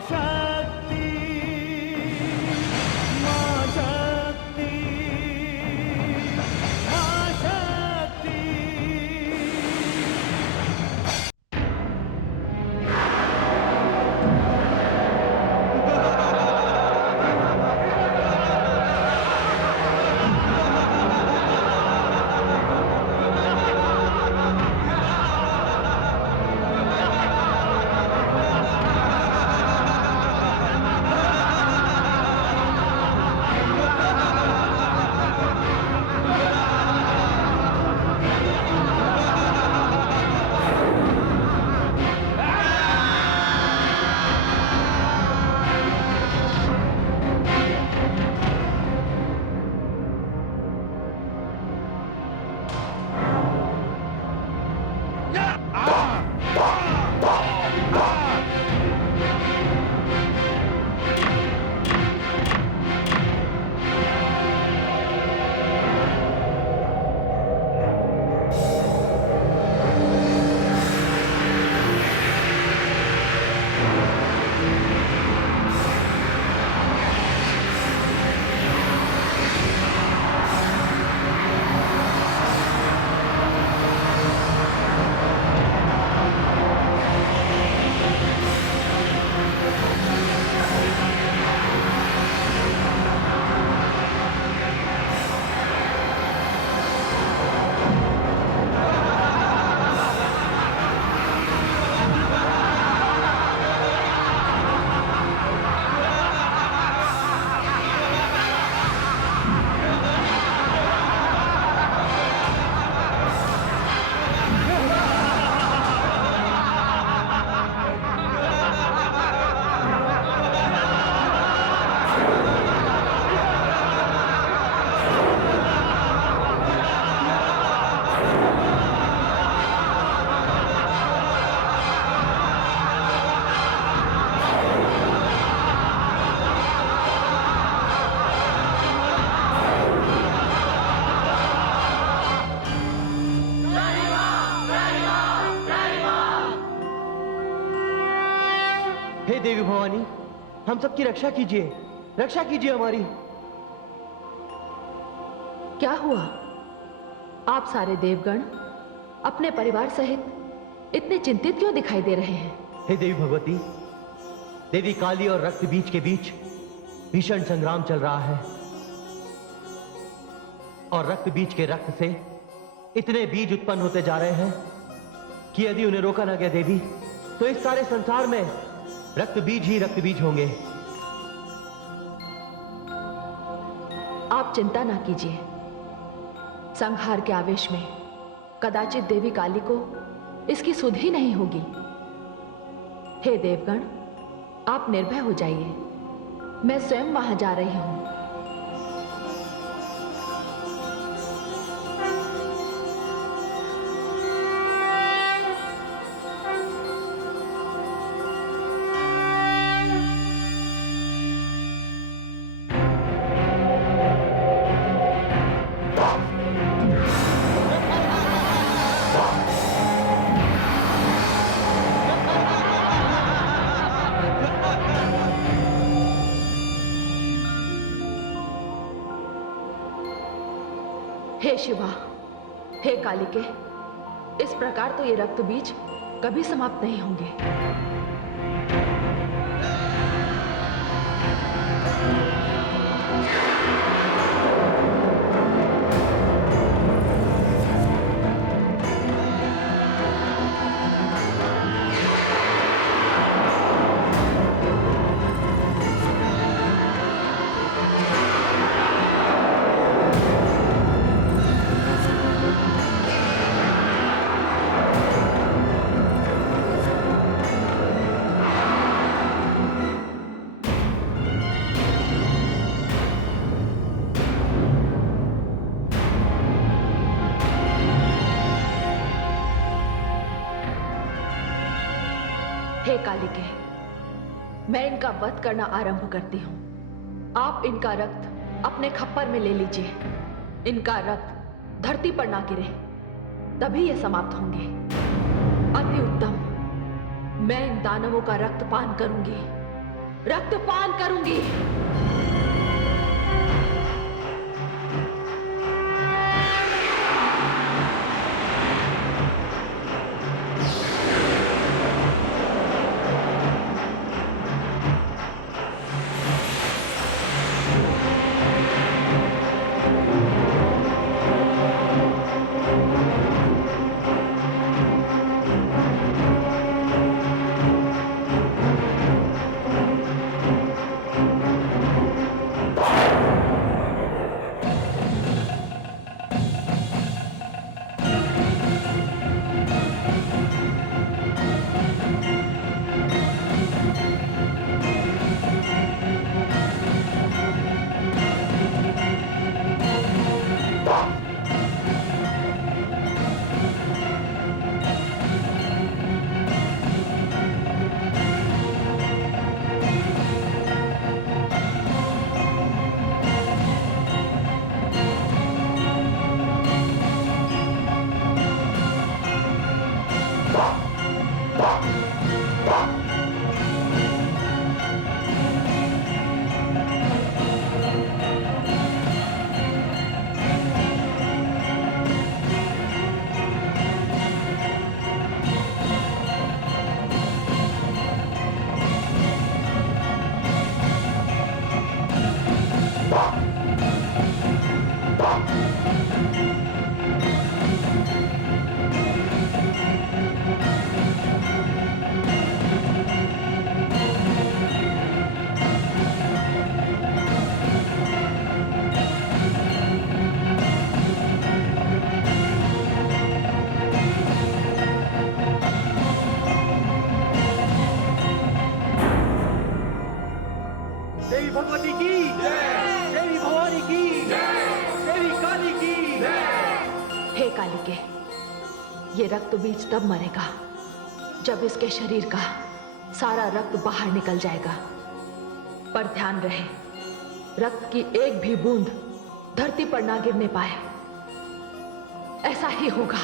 शक्ति, मां शक्ति, मां शक्ति। हे देवी भवानी, हम सबकी रक्षा कीजिए, रक्षा कीजिए हमारी। क्या हुआ? आप सारे देवगण अपने परिवार सहित इतने चिंतित क्यों दिखाई दे रहे हैं? हे देवी भगवती, देवी काली और रक्त बीज के बीच भीषण संग्राम चल रहा है और रक्त बीज के रक्त से इतने बीज उत्पन्न होते जा रहे हैं कि यदि उन्हें रोका ना गया देवी, तो इस सारे संसार में रक्त बीज ही रक्त बीज होंगे। आप चिंता ना कीजिए। संहार के आवेश में कदाचित देवी काली को इसकी सुध ही नहीं होगी। हे देवगण, आप निर्भय हो जाइए, मैं स्वयं वहां जा रही हूं। हे शिवा, हे कालिके, इस प्रकार तो ये रक्त बीज कभी समाप्त नहीं होंगे। हे कालिके, मैं इनका वध करना आरंभ करती हूं। आप इनका रक्त अपने खप्पर में ले लीजिए। इनका रक्त धरती पर ना गिरे, तभी ये समाप्त होंगे। अति उत्तम। मैं इन दानवों का रक्त पान करूंगी रक्तपान करूंगी। देवी भगवती की जय, देवी भवानी की जय, देवी काली की जय। हे कालिके, ये रक्त बीज तब मरेगा जब इसके शरीर का सारा रक्त बाहर निकल जाएगा। पर ध्यान रहे, रक्त की एक भी बूंद धरती पर ना गिरने पाए। ऐसा ही होगा।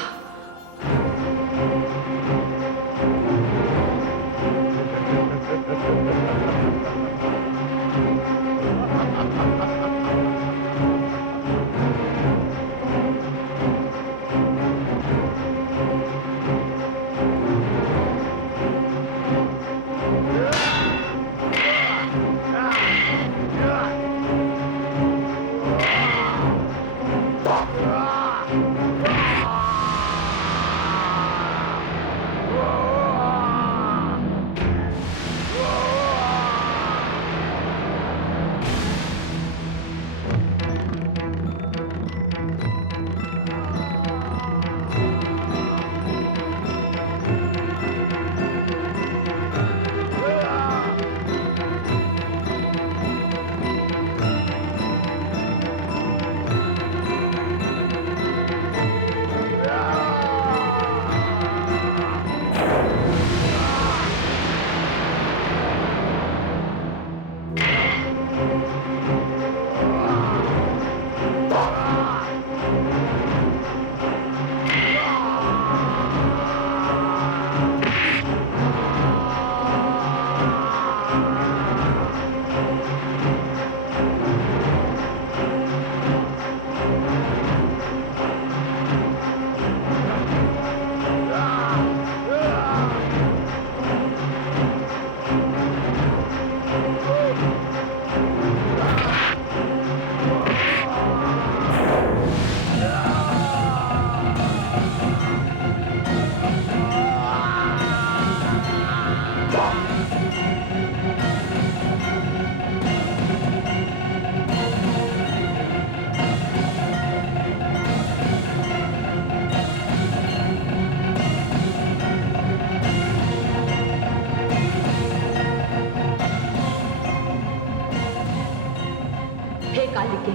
कालिके,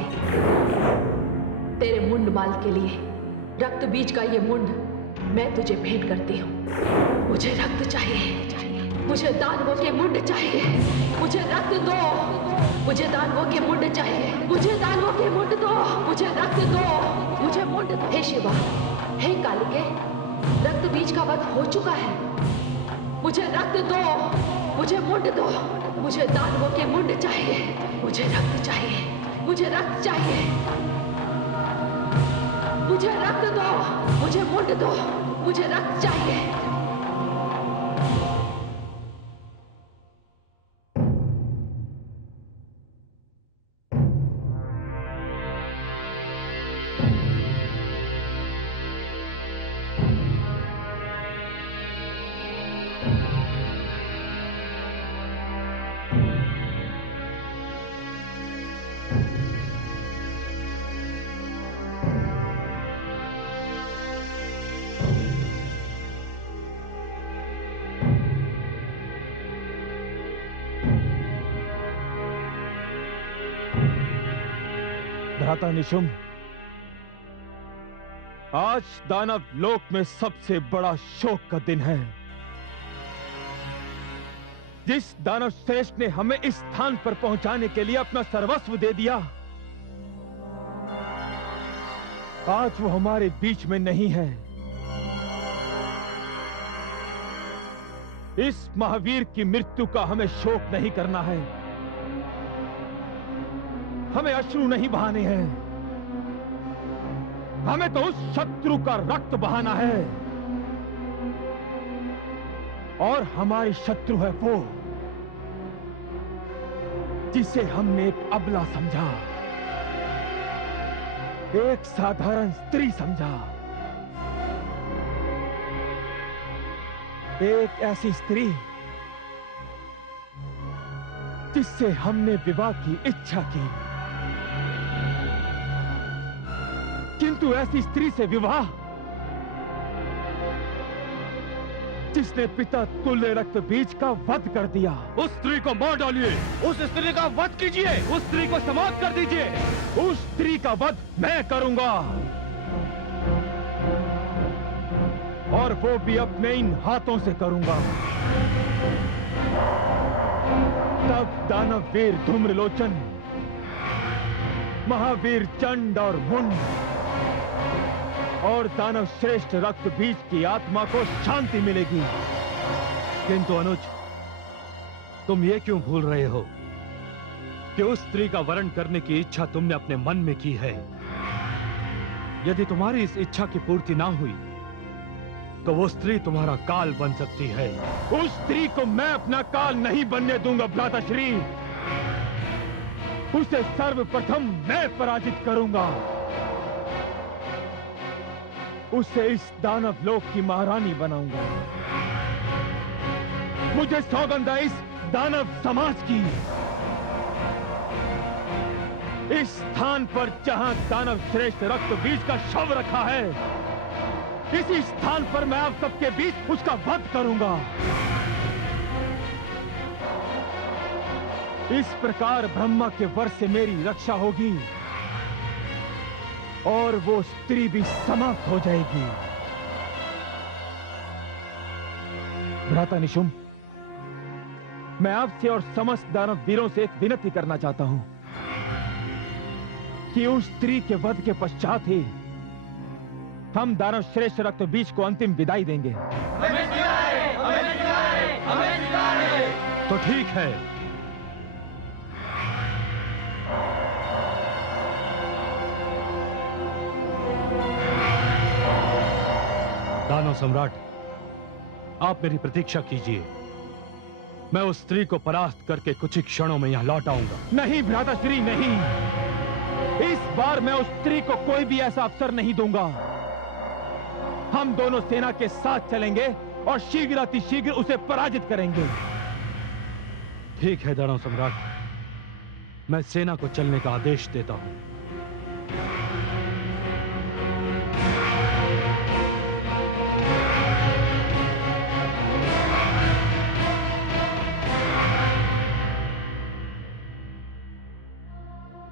तेरे मुंड माल के लिए रक्त बीज का ये मुंड मैं तुझे भेंट करती हूँ। मुझे रक्त चाहिए, मुझे दानवों के मुंड चाहिए, मुझे रक्त दो, मुझे दानवों के मुंड चाहिए, मुझे दानवों के मुंड दो, मुझे रक्त दो, मुझे मुंड दो। हे शिवा, हे कालिके, रक्त बीज का वध हो चुका है। मुझे रक्त दो, मुझे मुंड दो, मुझे दानवों के मुंड चाहिए, मुझे रक्त चाहिए, मुझे रक्त चाहिए, मुझे रक्त दो, मुझे मुंड दो, मुझे रक्त चाहिए। भ्राता निशुंभ, आज दानव लोक में सबसे बड़ा शोक का दिन है। जिस दानव श्रेष्ठ ने हमें इस स्थान पर पहुंचाने के लिए अपना सर्वस्व दे दिया, आज वो हमारे बीच में नहीं है। इस महावीर की मृत्यु का हमें शोक नहीं करना है, हमें अश्रु नहीं बहाने हैं, हमें तो उस शत्रु का रक्त बहाना है। और हमारी शत्रु है वो जिसे हमने एक अबला समझा, एक साधारण स्त्री समझा, एक ऐसी स्त्री जिससे हमने विवाह की इच्छा की, किंतु ऐसी स्त्री से विवाह जिसने पिता तुल्य रक्त बीज का वध कर दिया। उस स्त्री को मार डालिए, उस स्त्री का वध कीजिए, उस स्त्री को समाप्त कर दीजिए। उस स्त्री का वध मैं करूंगा, और वो भी अपने इन हाथों से करूंगा। तब दानव वीर धूम्रलोचन, महावीर चंड और मुंड और दानव श्रेष्ठ रक्त बीज की आत्मा को शांति मिलेगी। किंतु अनुज, तुम ये क्यों भूल रहे हो कि उस स्त्री का वरण करने की इच्छा तुमने अपने मन में की है। यदि तुम्हारी इस इच्छा की पूर्ति ना हुई तो वो स्त्री तुम्हारा काल बन सकती है। उस स्त्री को मैं अपना काल नहीं बनने दूंगा भ्राताश्री। उसे सर्वप्रथम मैं पराजित करूंगा। उसे इस दानव लोक की महारानी बनाऊंगा। मुझे सौगंध है इस दानव समाज की। इस स्थान पर जहां दानव श्रेष्ठ रक्त बीज का शव रखा है, इसी स्थान पर मैं आप सबके बीच उसका वध करूंगा। इस प्रकार ब्रह्मा के वर से मेरी रक्षा होगी और वो स्त्री भी समाप्त हो जाएगी। भ्राता निशुंभ, मैं आपसे और समस्त दानव वीरों से एक विनती करना चाहता हूं कि उस स्त्री के वध के पश्चात ही हम दानव श्रेष्ठ रक्त बीज को अंतिम विदाई देंगे। तो ठीक है, दानव सम्राट, आप मेरी प्रतीक्षा कीजिए। मैं उस स्त्री को परास्त करके कुछ ही क्षणों में यहां लौट आऊंगा। नहीं भ्राताश्री, नहीं। इस बार मैं उस स्त्री को कोई भी ऐसा अवसर नहीं दूंगा। हम दोनों सेना के साथ चलेंगे और शीघ्र अतिशीघ्र उसे पराजित करेंगे। ठीक है दानव सम्राट, मैं सेना को चलने का आदेश देता हूं।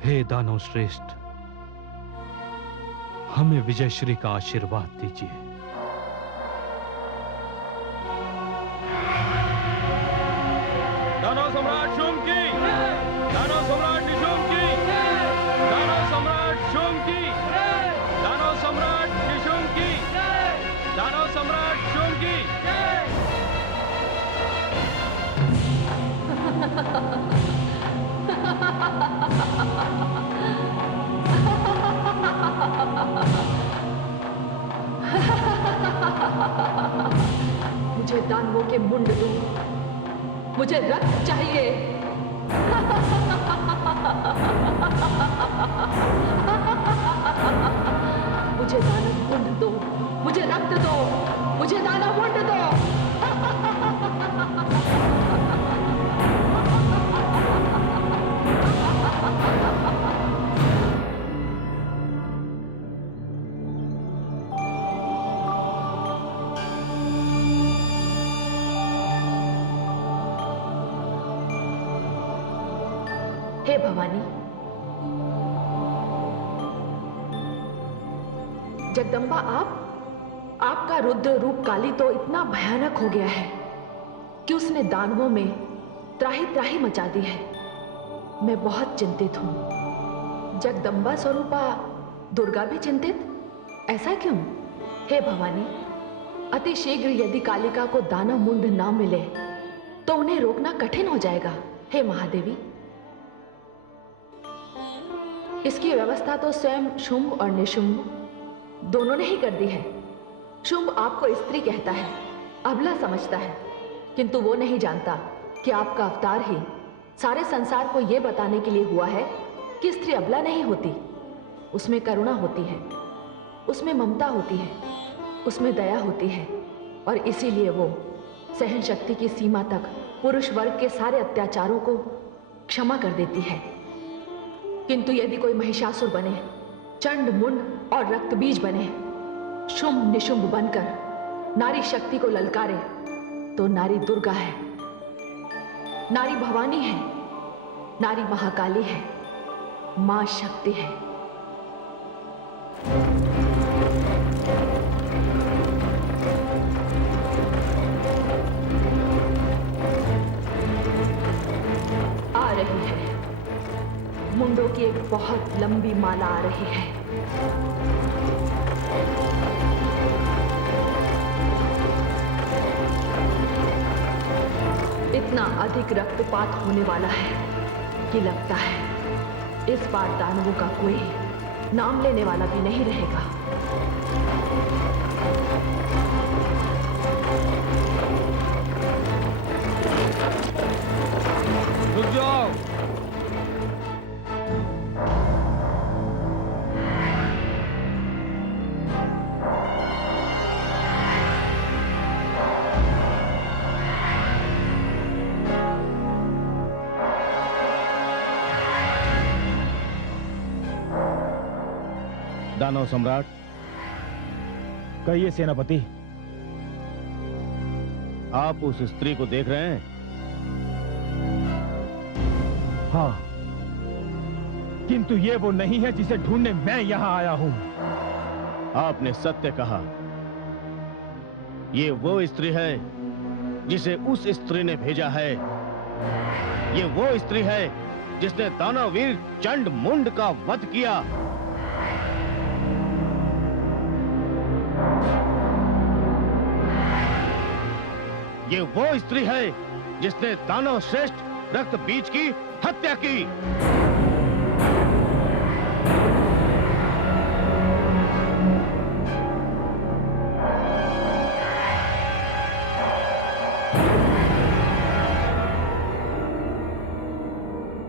हे दानव श्रेष्ठ, हमें विजयश्री का आशीर्वाद दीजिए। दानव सम्राट शुंभ की, दानव सम्राट निशुंभ की, दानव सम्राट शुंभ की, दानव सम्राट निशुंभ की, दानव सम्राट शुंभ की। मुझे दानवों के मुंड दो, मुझे रक्त चाहिए। मुझे दानव मुंड दो, मुझे रक्त दो, मुझे दानव मुंड दो। हे भवानी, जगदम्बा, आपका रुद्र रूप काली तो इतना भयानक हो गया है कि उसने दानवों में त्राही त्राही मचा दी है। मैं बहुत चिंतित हूं। जगदम्बा स्वरूपा दुर्गा भी चिंतित? ऐसा क्यों? हे भवानी, अति शीघ्र यदि कालिका को दानव मुंड ना मिले तो उन्हें रोकना कठिन हो जाएगा। हे महादेवी, इसकी व्यवस्था तो स्वयं शुंभ और निशुंभ दोनों ने ही कर दी है। शुंभ आपको स्त्री कहता है, अबला समझता है, किंतु वो नहीं जानता कि आपका अवतार ही सारे संसार को यह बताने के लिए हुआ है कि स्त्री अबला नहीं होती। उसमें करुणा होती है, उसमें ममता होती है, उसमें दया होती है, और इसीलिए वो सहन शक्ति की सीमा तक पुरुष वर्ग के सारे अत्याचारों को क्षमा कर देती है। किंतु यदि कोई महिषासुर बने, चंड मुंड और रक्त बीज बने, शुंभ निशुंभ बनकर नारी शक्ति को ललकारे, तो नारी दुर्गा है, नारी भवानी है, नारी महाकाली है, मां शक्ति है। आ रही है, मुंडों की एक बहुत लंबी माला आ रही है। इतना अधिक रक्तपात होने वाला है कि लगता है इस बार दानवों का कोई नाम लेने वाला भी नहीं रहेगा। रुक जाओ। दानव सम्राट, कहिए सेनापति। आप उस स्त्री को देख रहे हैं? हाँ, किंतु ये वो नहीं है जिसे ढूंढने मैं यहां आया हूं। आपने सत्य कहा। ये वो स्त्री है जिसे उस स्त्री ने भेजा है। ये वो स्त्री है जिसने दानववीर चंड मुंड का वध किया। ये वो स्त्री है जिसने दानव श्रेष्ठ रक्त बीज की हत्या की।